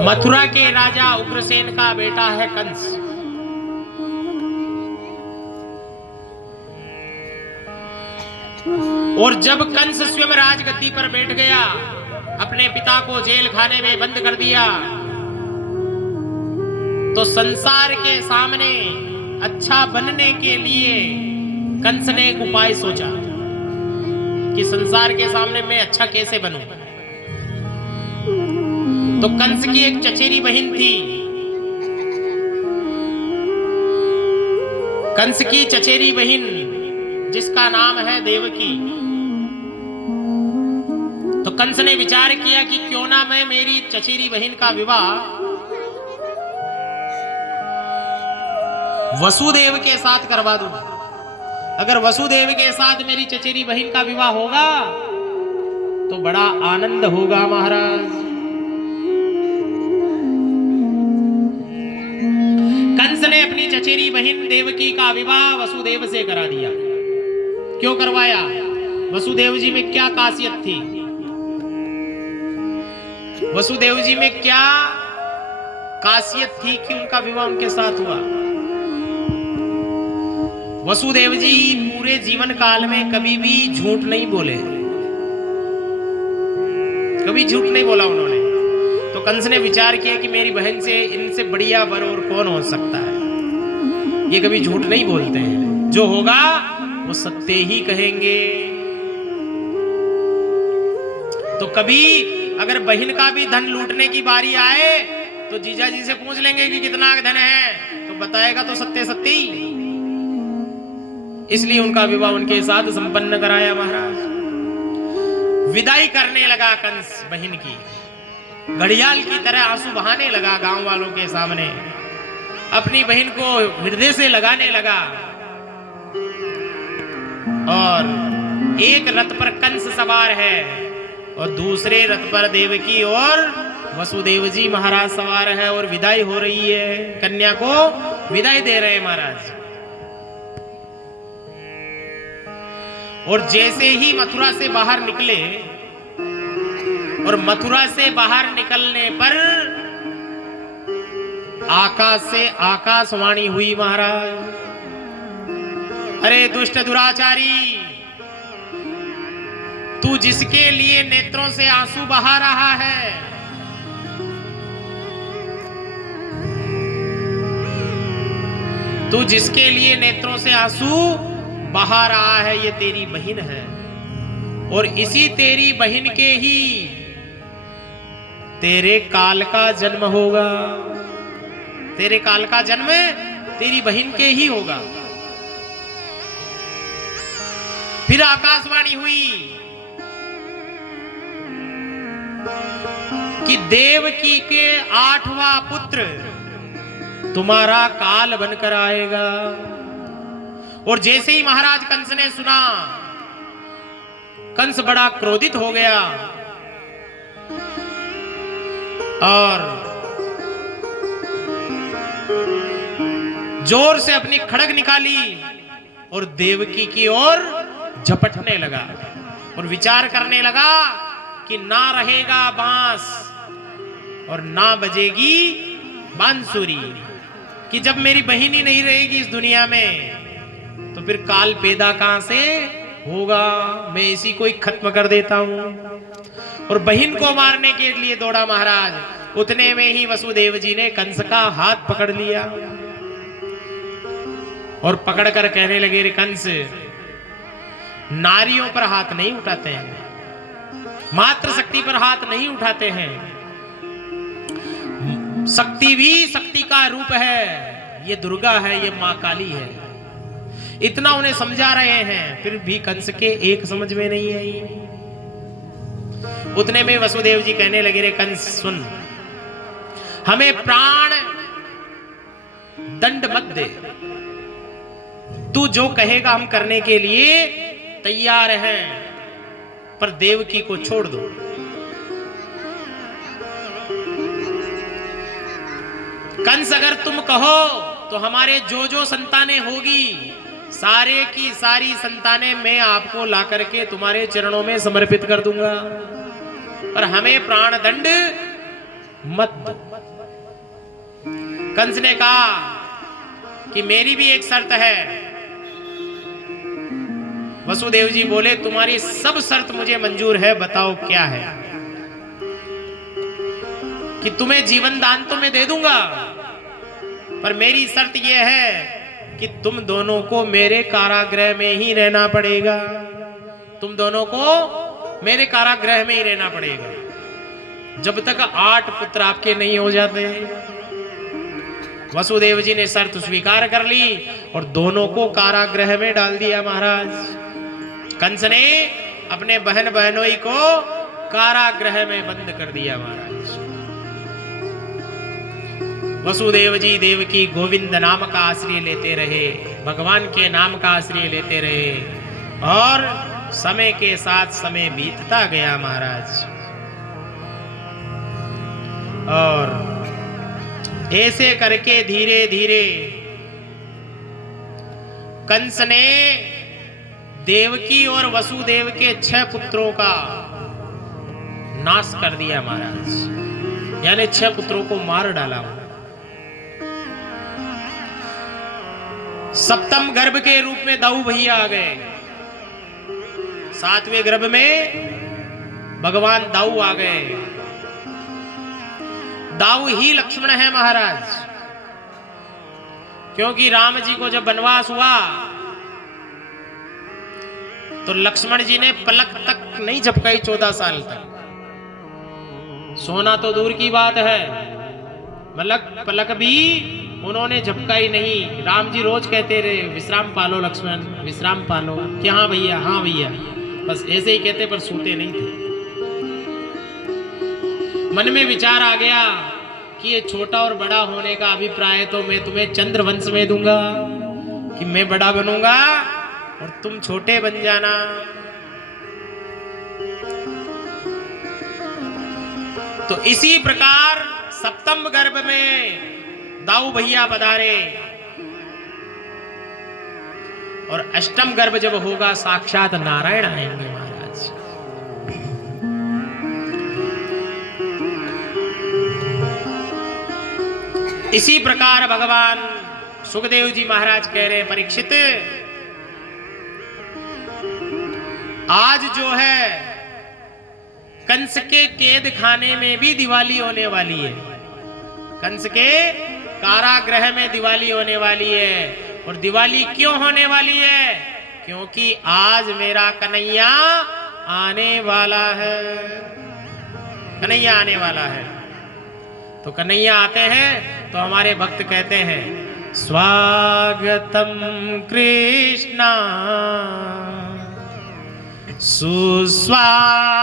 मथुरा के राजा उग्रसेन का बेटा है कंस। और जब कंस स्वयं राजगद्दी पर बैठ गया, अपने पिता को जेल खाने में बंद कर दिया, तो संसार के सामने अच्छा बनने के लिए कंस ने एक उपाय सोचा कि संसार के सामने मैं अच्छा कैसे बनूं। तो कंस की एक चचेरी बहन थी। कंस की चचेरी बहन जिसका नाम है देवकी। तो कंस ने विचार किया कि क्यों ना मैं मेरी चचेरी बहन का विवाह वसुदेव के साथ करवा दूं। अगर वसुदेव के साथ मेरी चचेरी बहन का विवाह होगा तो बड़ा आनंद होगा महाराज। कंस ने अपनी चचेरी बहन देवकी का विवाह वसुदेव से करा दिया। क्यों करवाया? वसुदेव जी में क्या खासियत थी? वसुदेव जी में क्या खासियत थी कि उनका विवाह उनके साथ हुआ? वसुदेव जी पूरे जीवन काल में कभी भी झूठ नहीं बोले, कभी झूठ नहीं बोला उन्होंने। तो कंस ने विचार किया कि मेरी बहन से इनसे बढ़िया वर और कौन हो सकता है। ये कभी झूठ नहीं बोलते हैं, जो होगा वो सत्य ही कहेंगे। तो कभी अगर बहन का भी धन लूटने की बारी आए तो जीजा जी से पूछ लेंगे कि कितना धन है, तो बताएगा तो सत्य सत्य ही। इसलिए उनका विवाह उनके साथ संपन्न कराया महाराज। विदाई करने लगा कंस बहन की, घड़ियाल की तरह आंसू बहाने लगा गांव वालों के सामने, अपनी बहन को हृदय से लगाने लगा। और एक रथ पर कंस सवार है और दूसरे रथ पर देवकी और वसुदेव जी महाराज सवार है, और विदाई हो रही है। कन्या को विदाई दे रहे हैं महाराज। और जैसे ही मथुरा से बाहर निकले, और मथुरा से बाहर निकलने पर आकाश से आकाशवाणी हुई महाराज। अरे दुष्ट दुराचारी, तू जिसके लिए नेत्रों से आंसू बहा रहा है, तू जिसके लिए नेत्रों से आंसू बहा रहा है, ये तेरी बहन है। और इसी तेरी बहन के ही तेरे काल का जन्म होगा। तेरे काल का जन्म तेरी बहन के ही होगा। फिर आकाशवाणी हुई कि देवकी के 8वां पुत्र तुम्हारा काल बनकर आएगा। और जैसे ही महाराज कंस ने सुना, कंस बड़ा क्रोधित हो गया और जोर से अपनी खड़ग निकाली और देवकी की ओर झपटने लगा और विचार करने लगा कि ना रहेगा बांस और ना बजेगी बांसुरी, कि जब मेरी बहन ही नहीं रहेगी इस दुनिया में तो फिर काल पैदा कहां से होगा। मैं इसी को ही खत्म कर देता हूं। और बहन को मारने के लिए दौड़ा महाराज। उतने में ही वसुदेव जी ने कंस का हाथ पकड़ लिया और पकड़कर कहने लगे, रे कंस, नारियों पर हाथ नहीं उठाते हैं, मात्र शक्ति पर हाथ नहीं उठाते हैं। शक्ति भी शक्ति का रूप है, ये दुर्गा है, ये मां काली है। इतना उन्हें समझा रहे हैं, फिर भी कंस के एक समझ में नहीं आई। उतने में वसुदेव जी कहने लगे, रे कंस सुन, हमें प्राण दंड मत दे, तू जो कहेगा हम करने के लिए तैयार हैं, पर देवकी को छोड़ दो। कंस, अगर तुम कहो तो हमारे जो जो संतानें होगी, सारे की सारी संतानें मैं आपको ला करके तुम्हारे चरणों में समर्पित कर दूंगा, पर हमें प्राण दंड मत दो। कंस ने कहा कि मेरी भी एक शर्त है। वसुदेव जी बोले तुम्हारी सब शर्त मुझे मंजूर है, बताओ क्या है। कि तुम्हें जीवन दान तो मैं दे दूंगा, पर मेरी शर्त यह है कि तुम दोनों को मेरे कारागृह में ही रहना पड़ेगा। तुम दोनों को मेरे कारागृह में ही रहना पड़ेगा जब तक 8 पुत्र आपके नहीं हो जाते। वसुदेव जी ने शर्त स्वीकार कर ली और दोनों को कारागृह में डाल दिया महाराज। कंस ने अपने बहन बहनोई को कारागृह में बंद कर दिया महाराज। वसुदेव जी देवकी गोविंद नाम का आश्रय लेते रहे, भगवान के नाम का आश्रय लेते रहे और समय के साथ समय बीतता गया महाराज। और ऐसे करके धीरे धीरे कंस ने देवकी और वसुदेव के 6 पुत्रों का नाश कर दिया महाराज, यानी 6 पुत्रों को मार डाला। सप्तम गर्भ के रूप में दाऊ भैया आ गए। 7वें गर्भ में भगवान दाऊ आ गए। दाऊ ही लक्ष्मण है महाराज, क्योंकि राम जी को जब वनवास हुआ तो लक्ष्मण जी ने पलक तक नहीं झपकाई 14 साल तक। सोना तो दूर की बात है, पलक भी उन्होंने झपकाई नहीं। राम जी रोज कहते रहे विश्राम पालो लक्ष्मण, विश्राम पालो। कि हाँ भैया, हाँ भैया, बस ऐसे ही कहते, पर सोते नहीं थे। मन में विचार आ गया कि ये छोटा और बड़ा होने का अभिप्राय तो मैं तुम्हें चंद्रवंश में दूंगा, कि मैं बड़ा बनूंगा और तुम छोटे बन जाना। तो इसी प्रकार सप्तम गर्भ में दाऊ भैया पधारे और अष्टम गर्भ जब होगा साक्षात नारायण आएंगे महाराज। इसी प्रकार भगवान सुखदेव जी महाराज कह रहे परीक्षित, आज जो है कंस के कैद खाने में भी दिवाली होने वाली है। कंस के कारागृह में दिवाली होने वाली है। और दिवाली क्यों होने वाली है? क्योंकि आज मेरा कन्हैया आने वाला है। कन्हैया आने वाला है। तो कन्हैया आते हैं तो हमारे भक्त कहते हैं स्वागतम कृष्णा सुस्वागतम